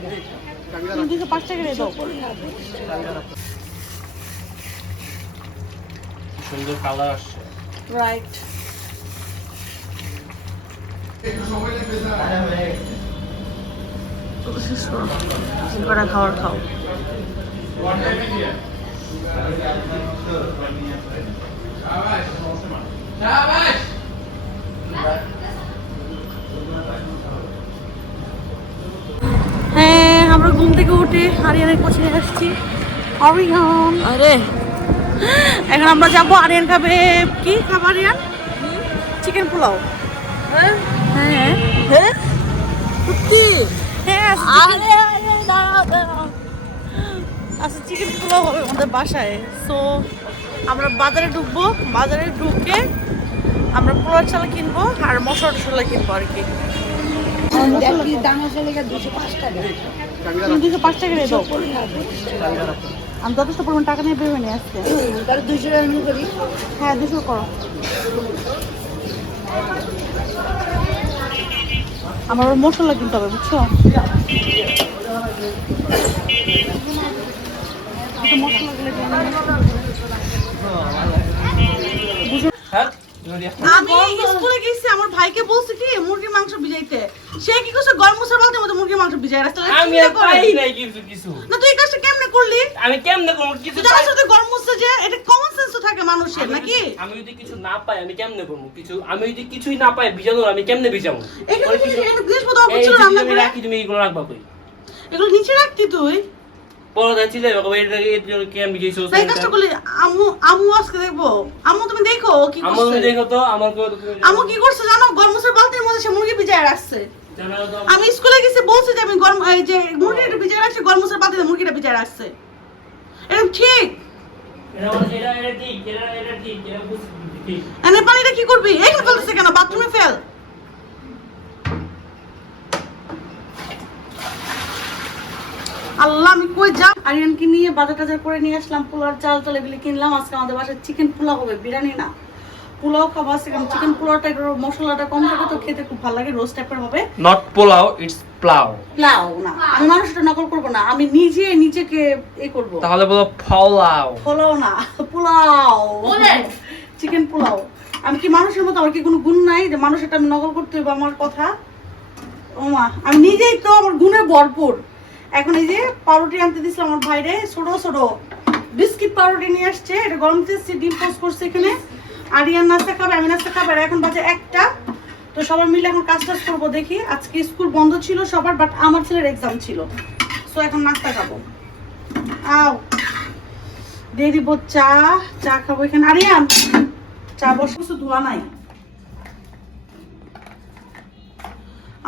205 টাকা দিয়ে দাও। সুন্দর কালার আসছে। রাইট। খাবার খাও। হ্যাঁ, আমরা ঘুম থেকে উঠে আরিয়ানের কোচিং আসছি। আরিয়ান, আরে এখন আমরা যাবো। আরিয়ান খাবে কি খাবো? আরিয়ান চিকেন পোলাও। হ্যাঁ হ্যাঁ হ্যাঁ কি? হ্যাঁ আচ্ছা, চিকেন পোলাও হবে আমাদের বাসায়। সো আমরা বাজারে ঢুকবো, বাজারে ঢুকে আমরা পোলাও চাল কিনবো আর মশলা টসলা কিনবো আর কি। 205 টাকা দিয়ে দাও। আমি যথেষ্ট পরিমাণ টাকা নিয়ে বেরোয় নিয়ে আসছে। তাহলে 200 টাকা করি। হ্যাঁ 200 করো। আমার মশলা কিনতে হবে, বুঝছো? আমি স্কুলে গেছি, আমার ভাইকে বলছি কি মুরগির মাংস ভিজাইতে। সে কি করছে? গরম মশলা বলতে মতো মুরগির মাংস ভিজাই রাখছে। আমি পাই নাই কিছু না, তুই এই কাজটা কেমনে করলি? আমি কেমনে করব কিছু? জানাস তো গরম মশলা যে এটা কমন সেন্স তো থাকে মানুষের, নাকি? আমি যদি কিছু না পাই আমি কেমনে করব কিছু? আমি যদি কিছুই না পাই ভিজানো আমি কেমনে ভিজাবো? এখানে বৃহস্পতি অবচল রান্না করে রাখি, তুমি এগুলো রাখবা কই? এগুলো নিচে রাখতি তুই? পরদা ছিলে বাবা এটা কেন ভিজাইছো? এই কাজটা করলি। আম্মু আজকে দেখবো। আম্মু তুমি দেখো কি করছে। আম্মু দেখো তো আমার কো। আম্মু কি করছে জানো? গরম মশলার বালতির মধ্যে সে মুরগি ভিজায় রাখছে। আমি স্কুলে গেছি, বলছি যে আমি গরম এই যে মুরগিটা ভিজায় রাখছি, গরম মশলার বালতিতে মুরগিটা ভিজায় রাখছে। এরকম ঠিক? এটা ঠিক এনে পানিটা কি করবি? এখানে ফেলতেছে কেন? বাথরুমে ফেল। আল্লাহ, আমি কই যাব? আরিয়ানকে নিয়ে বাজার টাজার করে নিয়ে আসলাম। পোলার চাল টাল এগুলো কিনলাম। আজকে আমাদের বাসায় চিকেন পোলাও হবে, বিরিয়ানি না। পোলাও খাবো আজকে। চিকেন পোলাওটা একটু মশলাটা কম থাকে তো খেতে খুব ভালো লাগে। রোস্ট টাইপের হবে। Not pulao, it's plough. Plough না, আমি মানুষটা নকল করব না। আমি নিজেকে করব। তাহলে বলো পোলাও। পোলাও না, পোলাও। চিকেন পোলাও। আমি কি মানুষের মতো? আমার কি কোনো গুণ নাই যে মানুষটা আমি নকল করতে হবে? আমার কথা ওমা, আমি নিজেই তো আমার গুণে ভরপুর। এখন এই যে পাউরুটি আনতে দিছিলাম আমার ভাইরে, ছোট ছোট বিস্কিট পাউরুটি নিয়ে আসছে। এটা গরম দিচ্ছি, ডিম পোস্ট করছে এখানে। আরিয়ান নাস্তা খাবে, আমি নাস্তা খাবে। আর এখন বাজে 1টা। তো সবাই মিলে এখন কাজ টাজ করবো। দেখি, আজকে স্কুল বন্ধ ছিল সবার, বাট আমার ছেলের এক্সাম ছিল। সো এখন নাস্তা খাবো। আও দিয়ে দিব চা খাবো এখানে। আরিয়ান চা বসে কিছু ধোয়া নাই।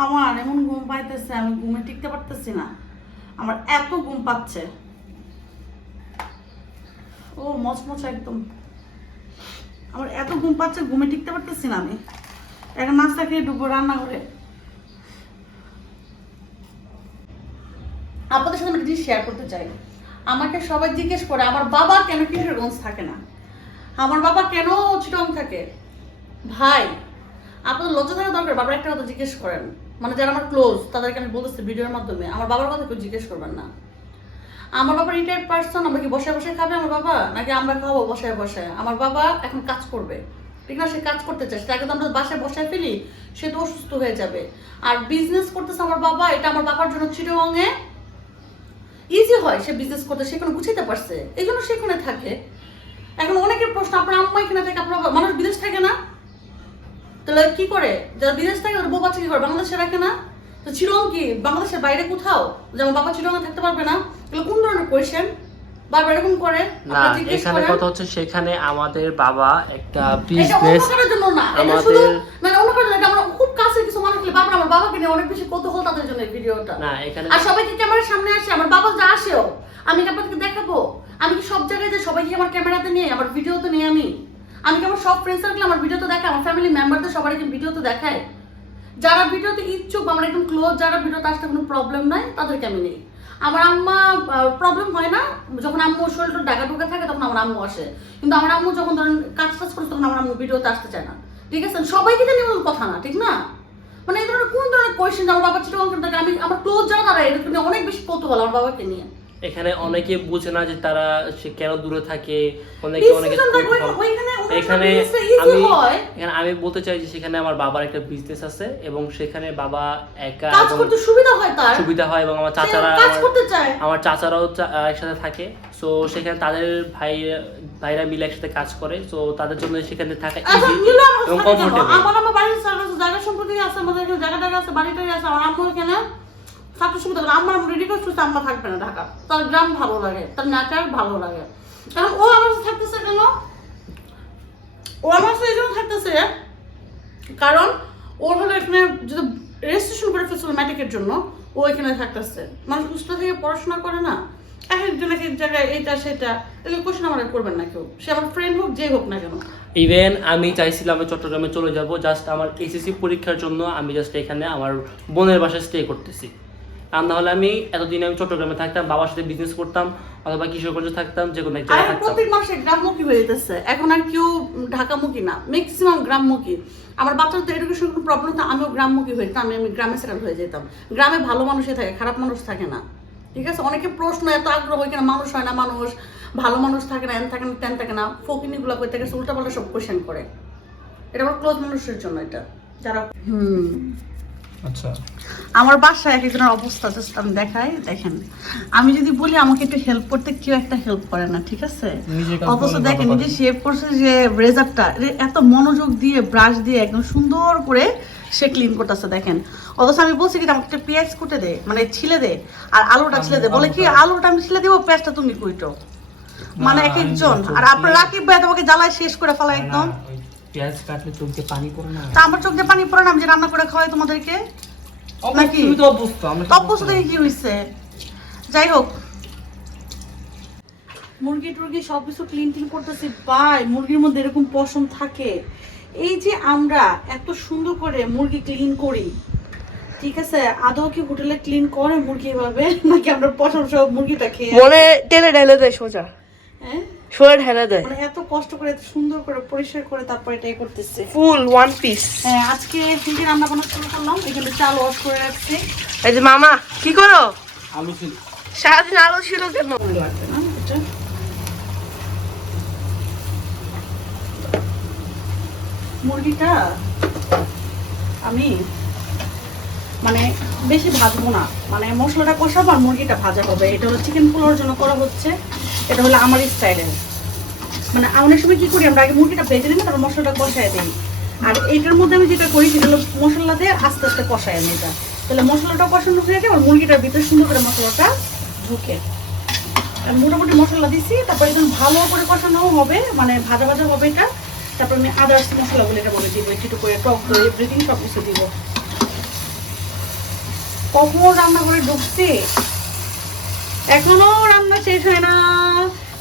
আমার এমন ঘুম পাইতেছে, আমি ঘুমে টিকতে পারতেছি না। আমার এত ঘুম পাচ্ছে। ও মচমচা একদম। আমার এত ঘুম পাচ্ছে, ঘুমে টিকতে পারতেছি না আমি। এখন নাস্তা খেয়ে ঢুকবো রান্নাঘরে। আপনাদের সাথে আমি একটা জিনিস শেয়ার করতে চাই। আমাকে সবাই জিজ্ঞেস করে আমার বাবা কেন কিশোরগঞ্জ থাকে না, আমার বাবা কেন চিটং থাকে। ভাই, আপনাদের লজ্জা থাকা দরকার। বাবার একটা কথা জিজ্ঞেস করেন। মানে যারা আমার ক্লোজ তাদেরকে আমি বলতেছি ভিডিওর মাধ্যমে, আমার বাবার কথা কেউ জিজ্ঞেস করবেন না। আমার বাবা রিটায়ার্ড পার্সন। আমরা কি বসায় বসায় খাবে আমার বাবা, নাকি আমরা খাবো বসায় বসায়? আমার বাবা এখন কাজ করবে, ঠিক না? সে কাজ করতে চায়। তাকে তো আমরা বাসায় বসায় ফেলি, সে তো অসুস্থ হয়ে যাবে। আর বিজনেস করতেছে আমার বাবা, এটা আমার বাবার জন্য চিটংয়ে ইজি হয়। সে বিজনেস করতে, সেখানে গুছাইতে পারছে, এই জন্য সেখানে থাকে। এখন অনেকের প্রশ্ন, আপনার আম্মা এখানে থাকে, আপনার মানুষ বিদেশ থাকে না? তাহলে কি করে? যারা বিদেশ থাকে তাদের বউ বাচ্চা কি করে? বাংলাদেশে রাখে না? তো চিরং কি বাংলাদেশের বাইরে কোথাও যে আমার বাবা চিরঙে থাকতে পারবে না? এগুলো কোন ধরনের কোয়েশ্চেন? বারবার এরকম করে না। এখানে কথা হচ্ছে সেখানে আমাদের বাবা একটা বিজনেস জন্য না, এটা শুধু মানে অন্য কারণে। এটা আমরা খুব কাছের কিছু মানুষ হলে বাবা আমার বাবাকে নিয়ে অনেক বেশি কৌতূহল তাদের জন্য এই ভিডিওটা। না এখানে আর সবাইকে ক্যামেরার সামনে আসে, আমার বাবা যা আসেও আমি কি আপনাদেরকে দেখাবো? আমি কি সব জায়গায় যে সবাইকে আমার ক্যামেরাতে নিয়ে আমার ভিডিওতে নিয়ে আমি কি আমার সব ফ্রেন্ড সার্কেল আমার ভিডিওতে দেখাই? আমার ফ্যামিলি মেম্বারদের সবাইকে ভিডিওতে দেখাই? যারা ভিডিওতে ইচ্ছুক, আমার একদম ক্লোজ, যারা ভিডিওতে আসতে কোনো প্রবলেম নাই তাদেরকে আমি নেই। আমার আম্মা প্রবলেম হয় না, যখন আম্মু শরীরটা ঢাকা ঢুকে থাকে তখন আমার আম্মু আসে। কিন্তু আমার আম্মু যখন ধরেন কাজ টাজ করে তখন আমার আম্মু ভিডিওতে আসতে চায় না, ঠিক আছে? সবাইকে জানি এমন কথা না, ঠিক না? মানে এই ধরনের কোন ধরনের কোয়েশ্চেন আমার বাবা চিটং থাকে, আমি আমার ক্লোজ যারা তারা এরকম নিয়ে অনেক বেশি কৌতূহল আমার বাবাকে নিয়ে। এখানে অনেকে বুঝে না যে তারা সে কেন দূরে থাকে, অনেকে এখানে আমি বলতে চাই যে সেখানে আমার বাবার একটা বিজনেস আছে এবং সেখানে বাবা একা কাজ করতে সুবিধা হয়, তার সুবিধা হয় এবং আমার চাচারা কাজ করতে চায়, আমার চাচারাও একসাথে থাকে। সো সেখানে তাদের ভাইরা মিলে একসাথে কাজ করে, সো তাদের জন্য সেখানে থাকা ইজি এবং কমফোর্টেবল। আমার বাড়ির জায়গা সম্পত্তি আছে, আমাদের জায়গাটা আছে, বাড়িটাই আছে, আমার আম্মু এখানে থাকতে সুবিধা করে। আম্মা রেডি করছে আম্মা থাকবে না ঢাকা, তার গ্রাম ভালো লাগে, তার নেচার ভালো লাগে। কারণ ও আমার সাথে থাকতেছে কেন, ও আমার সাথে এই জন্য থাকতেছে কারণ ওর হলো এখানে যদি রেজিস্ট্রেশন করে ফেলছিল ম্যাট্রিকের জন্য, ও এখানে থাকতেছে। মানুষ উস্তা থেকে পড়াশোনা করে না, এক একজন এক এক জায়গায় এটা সেটা, এগুলো কোশ্চেন আমার করবেন না কেউ, সে আমার ফ্রেন্ড হোক যে হোক না কেন। ইভেন আমি চাইছিলাম আমি চট্টগ্রামে চলে যাব জাস্ট আমার এসএসসি পরীক্ষার জন্য, আমি জাস্ট এখানে আমার বোনের বাসায় স্টে করতেছি। আর না হলে আমি এতদিন আমি চট্টগ্রামে থাকতাম, বাবার সাথে বিজনেস করতাম অথবা কিশোরগঞ্জে থাকতাম, যে কোনো এক জায়গায় থাকতাম। প্রত্যেক মাসে গ্রামমুখী হয়ে যেতেছে, এখন আর কেউ ঢাকামুখী না, ম্যাক্সিমাম গ্রামমুখী। আমার বাচ্চাদের তো এডুকেশন কোনো প্রবলেম না, আমিও গ্রামমুখী হইতাম, আমি গ্রামে সেটেল হয়ে যেতাম। গ্রামে ভালো মানুষই থাকে, খারাপ মানুষ থাকে না, ঠিক আছে? অনেকে প্রশ্ন এত আগ্রহ এখানে মানুষ হয় না, মানুষ ভালো মানুষ থাকে না, এন থাকে না তেন থাকে না, ফকিনিগুলো কই থেকে উল্টা পাল্টা সব কোয়েশ্চেন করে। এটা আমার ক্লোজ মানুষের জন্য, এটা যারা আচ্ছা আমার বাসায় এক একজনের অবস্থা জাস্ট আমি দেখাই, দেখেন আমি যদি বলি আমাকে একটু হেল্প করতে, কেউ একটা হেল্প করে না, ঠিক আছে? অথচ দেখেন নিজে শেভ করছে যে ব্রেজারটা এত মনোযোগ দিয়ে ব্রাশ দিয়ে একদম সুন্দর করে সে ক্লিন করতেছে, দেখেন। অথচ আমি বলছি কি আমাকে একটা পেঁয়াজ কুটে দে, মানে ছিলে দে, আর আলুটা ছিলে দে, বলে কি আলুটা আমি ছিলে দেবো, পেঁয়াজটা তুমি কুইটো। মানে এক একজন, আর আপনার রাকিব ভাই তোমাকে জ্বালায় শেষ করে ফেলা একদম। পেঁয়াজ কাটলে চোখ দিয়ে পানি পড়ে না? তা আমার চোখ দিয়ে পানি পড়ে না, আমি যে রান্না করে খাওয়াই তোমাদেরকে, নাকি তুমি তো অভ্যস্ত? আমরা অভ্যস্ত দেখে কি হইছে? যাই হোক, মুরগি টুরগি সবকিছু ক্লিন টিন করতেছি ভাই, মুরগির মধ্যে এরকম পশম থাকে। এই যে আমরা এত সুন্দর করে মুরগি ক্লিন করি, ঠিক আছে, আদৌ কি হোটেলে ক্লিন করে মুরগি এভাবে, নাকি আমরা পশম সব মুরগিটা খেয়ে মনে টেনে ঢেলে দেয় সোজা, হ্যাঁ সোজা ঢেলে দেয়, মানে এত কষ্ট করে এত সুন্দর করে পরিষ্কার করে তারপর এটাই করতেছে ফুল ওয়ান পিস। হ্যাঁ, আজকে কি রান্না বান্না শুরু করলাম, এখানে চাল ওয়াশ করে রাখছি। এই যে মামা কি করো? আলু ছিল সারাদিন আলো ছিল কেন? লাগবে না এটা, মুরগিটা আমি মানে বেশি ভাজবো না, মানে মশলাটা কষাবো আর মুরগিটা ভাজা হবে। এটা হলো চিকেন পোলাওর জন্য করা হচ্ছে, এটা হলো আমার স্টাইলের। মানে অনেক সময় কি করি আমরা আগে মুরগিটা ভেজে নিই, তারপর মশলাটা কষায় দিই। আর এটার মধ্যে আমি যেটা করি সেটা হলো মশলা দিয়ে আস্তে আস্তে কষায় আমি এটা, তাহলে মশলাটা কষানো হয়ে যায় আর মুরগিটার ভিতরে সুন্দর করে মশলাটা ঢুকে। মোটামুটি মশলা দিছি, তারপর একদম ভালো করে কষানো হবে, মানে ভাজা ভাজা হবে এটা। তারপর আমি আদার্স মশলাগুলো এটা বলে দিব, একটু করে টক দই এভরিথিং সব কিছু দিব। কখন রান্না করে ঢুকছি, এখনো রান্না শেষ হয় না,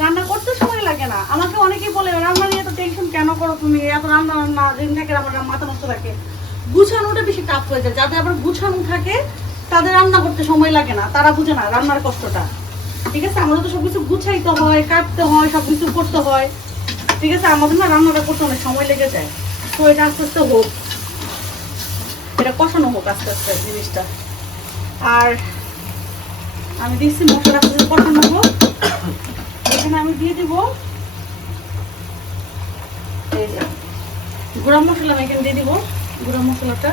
রান্না করতে সময় লাগে না। আমাকে অনেকেই বলে রান্না নিয়ে এত টেনশন কেন করো তুমি, এত রান্না রান্না দিন থাকে, আমার মাথা নষ্ট থাকে। গুছানোটা বেশি টাফ হয়ে যায়, যাদের আবার গুছানো থাকে তাদের রান্না করতে সময় লাগে না, তারা বুঝে না রান্নার কষ্টটা, ঠিক আছে? আমাদের তো সবকিছু গুছাইতে হয়, কাটতে হয়, সবকিছু করতে হয়, ঠিক আছে? আমাদের না রান্নাটা করতে অনেক সময় লেগে যায়। তো এটা আস্তে আস্তে হোক, এটা কষানো হোক আস্তে আস্তে জিনিসটা। আর আমি দিচ্ছি মশলা কষানো হোক, এখানে আমি দিয়ে দিব এই যে গুঁড়া মশলা, আমি এখানে দিয়ে দিব গুঁড়া মশলাটা।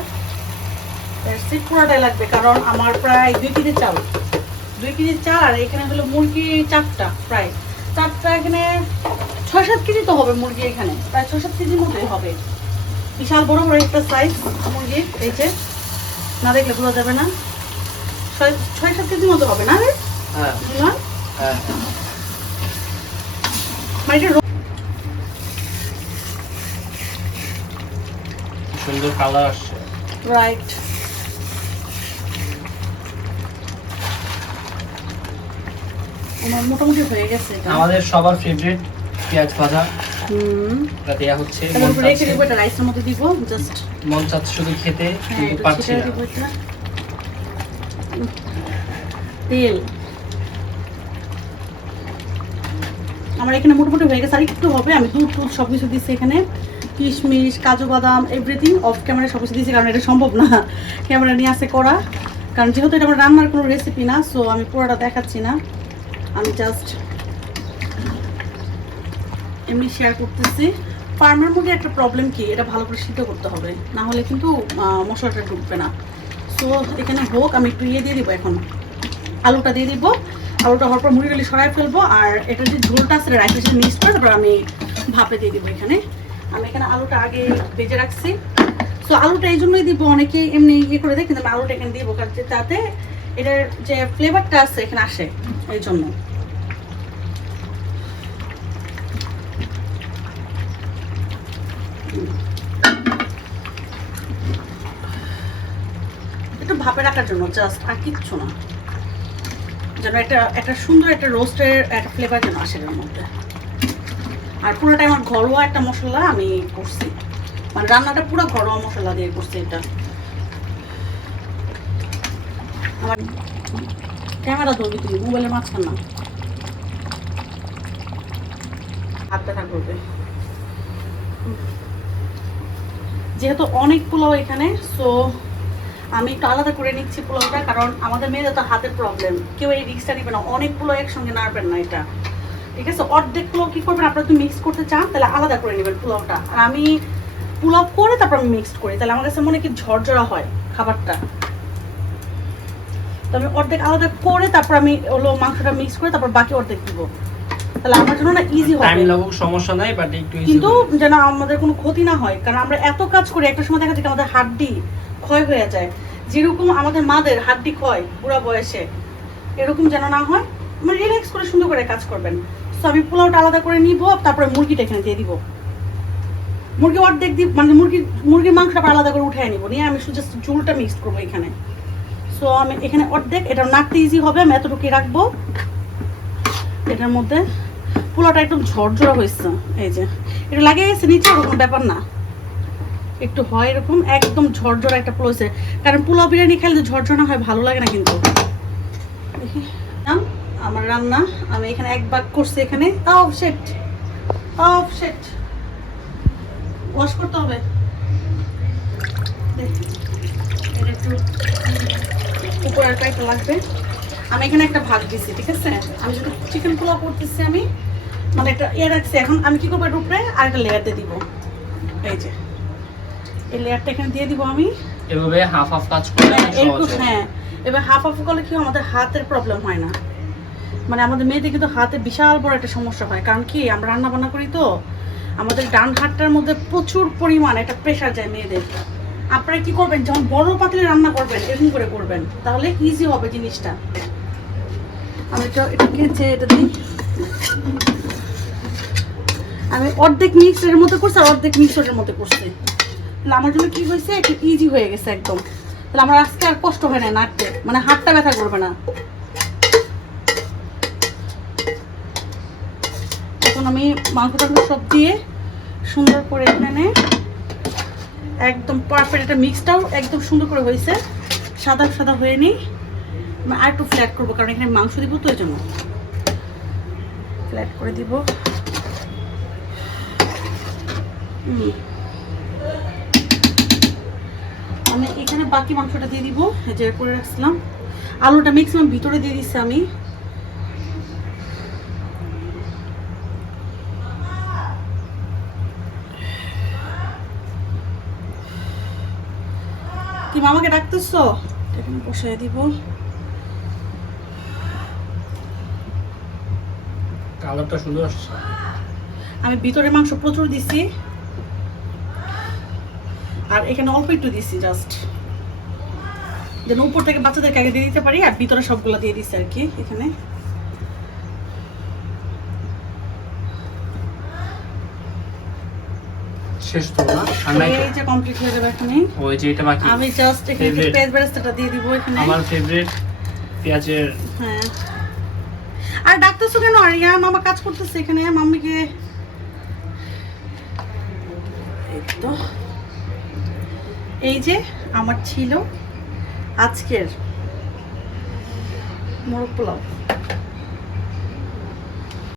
পুরোটাই লাগবে, কারণ আমার প্রায় 2 কেজি চাল, 2 কেজি চাল, আর এখানে হলো মুরগি 4টা, প্রায় 4টা, এখানে 6-7 কেজি তো হবে মুরগি, এখানে প্রায় 6-7 কেজির মতোই হবে। বিশাল বড় বড় একটা সাইজ মুরগি, এই যে না দেখলে বোঝা যাবে না, 6-7 কেজির মতো হবে না রে? হ্যাঁ হ্যাঁ, মানে এটা সুন্দর কালার আসছে, রাইট। আমার মোটামুটি হয়ে গেছে এটা। আমাদের সবার ফেভারিট পেঁয়াজ ভাজা এটা দেয়া হচ্ছে। তারপর রেখে দিব, এটা রাইসের মধ্যে দিব, জাস্ট মন চাচ্ছে শুধু খেতে, কিন্তু পাচ্ছি না। তেল আমার এখানে মোটামুটি হয়ে গেছে, আর একটু হবে। আমি দুধ সবকিছু দিচ্ছি এখানে, কিশমিশ, কাজু বাদাম এভরিথিং অফ ক্যামেরা সব কিছু দিয়েছি, কারণ এটা সম্ভব না ক্যামেরা নিয়ে আসে করা, কারণ যেহেতু এটা আমার রান্নার কোনো রেসিপি না, সো আমি পুরোটা দেখাচ্ছি না, আমি জাস্ট এমনি শেয়ার করতেছি। ফার্মের মধ্যে একটা প্রবলেম কি, এটা ভালো করে সিদ্ধ করতে হবে, না হলে কিন্তু মশলাটা ঢুকবে না। সো এখানে হোক, আমি একটু দিয়ে দিব, এখন আলুটা দিয়ে দিব, আলুটা হওয়ার পর মুড়ি ডালি সরাই ফেলবো, আর এটা যে ঝোলটা আছে রাইসের সাথে মিক্স করে তারপর আমি ভাপে দিয়ে দিব। আমি এখানে আলুটা আগে ভেজে রাখছি, সো আলুটা এই জন্যই দিব, অনেকে এমনি ইয়ে করে দেয়, কিন্তু আমি আলুটা এখানে দিব কারণ তাতে এটার যে ফ্লেভারটা আছে এখানে আসে, এই জন্য। একটু ভাপে রাখার জন্য জাস্ট, আর কিচ্ছু না, যেন একটা সুন্দর একটা রোস্টের একটা ফ্লেভার যেন আসে এর মধ্যে। আর পুরোটা আমার ঘরোয়া একটা মশলা আমি করছি, মানে রান্নাটা পুরো ঘরোয়া মশলা দিয়ে করছি। এটা আমার ক্যামেরা ধরবি তুই, মোবাইলের মাঝখান না, হাত ব্যথা করবে। যেহেতু অনেক পোলাও এখানে, সো আমি একটু আলাদা করে নিচ্ছি পোলাওটা, কারণ আমাদের মেয়েদের তো হাতের প্রবলেম, কেউ এই রিক্সটা নেবে না, অনেক পোলাও একসঙ্গে নাড়বেন না এটা, ঠিক আছে? অর্ধেক পোলাও কি করবেন, আপনারা যদি মিক্স করতে চান তাহলে আলাদা করে নেবেন পোলাওটা, আর আমি পোলাও করে তারপর আমি মিক্সড করি, তাহলে আমার কাছে মনে কি ঝরঝরা হয় খাবারটা। তো আমি অর্ধেক আলাদা করে তারপর আমি হলো মাংসটা মিক্স করে তারপর বাকি অর্ধেক দিব, তাহলে আমার জন্য না ইজি হবে, টাইম লাগুক সমস্যা নাই, বাট একটু কিন্তু যেন আমাদের কোনো ক্ষতি না হয়, কারণ আমরা এত কাজ করি, একটা সময় দেখা যায় কি আমাদের হাড্ডি ক্ষয় হয়ে যায়, যেরকম আমাদের মাদের হাড্ডি ক্ষয় বুড়া বয়সে, এরকম যেন না হয়, মানে রিল্যাক্স করে সুন্দর করে কাজ করবেন। তো আমি পোলাওটা আলাদা করে নিব, তারপরে মুরগিটা এখানে দিয়ে দিব, মুরগি অর্ধেক দিব, মানে মুরগির মাংসটা আলাদা করে উঠাই নিব, নিয়ে আমি শুধু জাস্ট ঝোলটা মিক্স করবো এখানে। সো আমি এখানে অর্ধেক, এটা নাড়তে ইজি হবে, আমি এতটুকুই রাখবো। এটার মধ্যে পোলাওটা একদম ঝরঝরা হয়েছে, এই যে এটা লাগিয়ে গেছে নিচে, ওরকম ব্যাপার না, একটু হয় এরকম একদম ঝরঝরা একটা পোলাও হয়েছে, কারণ পোলাও বিরিয়ানি খাইলে যে ঝরঝরা না হয় ভালো লাগে না। কিন্তু দেখি আমার রান্না, আমি এখানে এক ভাগ করছি, এখানে অফ সেট ওয়াশ করতে হবে, এটা একটু উপর আর কয়েকটা লাগবে। আমি এখানে একটা ভাগ দিছি, ঠিক আছে? আমি যদি চিকেন পোলাও করতেছি, আমি মানে একটা রাখছি, এখন আমি কি করবো, এর উপরে আর একটা লেয়ার দিয়ে দিব, এই যে এই লেয়ারটা এখানে দিয়ে দিব আমি, এভাবে হাফ হাফ কাজ করলে সহজ হয়। হ্যাঁ, এবার হাফ করলে কি আমাদের হাতের প্রবলেম হয় না, মানে আমাদের মেয়েদের কিন্তু হাতে বিশাল বড় একটা সমস্যা হয়, কারণ কি আমরা রান্না বান্না করি, তো আমাদের ডান হাতটার মধ্যে প্রচুর পরিমাণ একটা প্রেশার যায় মেয়েদের। আপনারা কি করবেন, যখন বড় পাতিলে রান্না করবেন এরকম করে করবেন, তাহলে ইজি হবে জিনিসটা। আমি এটাকে যে এটা দিই, আমি অর্ধেক মিক্সের মধ্যে করছি আর অর্ধেক মিক্সরের মধ্যে করছি, তাহলে আমার জন্য কি হয়েছে, একটু ইজি হয়ে গেছে একদম, তাহলে আমার আজকে আর কষ্ট হয় না নাড়তে, মানে হাতটা ব্যথা করবে না। এখন আমি মাংসটা সব দিয়ে সুন্দর করে এখানে একদম পারফেক্ট, এটা মিক্সটাও একদম সুন্দর করে হয়েছে, সাদা সাদা হয়ে নিই, আর একটু ফ্ল্যাট করবো, কারণ এখানে মাংস দিব, তো এই জন্য ফ্ল্যাট করে দিব। আমি এখানে বাকি মাংসটা দিয়ে দিব, যে করে রাখছিলাম, আলুটা ম্যাক্সিমাম ভিতরে দিয়ে দিচ্ছি আমি। কি মামাকে ডাকতেছো? এখানে বসিয়ে দিব, কালারটা সুন্দর আসছে। আমি ভিতরে মাংস প্রচুর দিছি, আর এখানে অল্প একটু দিছি, জাস্ট যেন উপর থেকে বাচ্চাদেরকে আগে দিয়ে দিতে পারি, আর ভিতরে সবগুলো দিয়ে দিচ্ছি আর কি। এখানে শেষ তো না, আমি এই যে কমপ্লিট হয়ে যাবে এখানে। ওই যে এটা বাকি, আমি জাস্ট এখানে পেঁয়াজ বেরেস্তাটা দিয়ে দিব এখানে, আমার ফেভারিট পেঁয়াজের। হ্যাঁ, আর ডাকতেছো কেন? আর ইয়া মামা কাজ করতেছে এখানে, মাম্মিকে তো। এই যে আমার ছিল আজকের মোরগ পোলাও।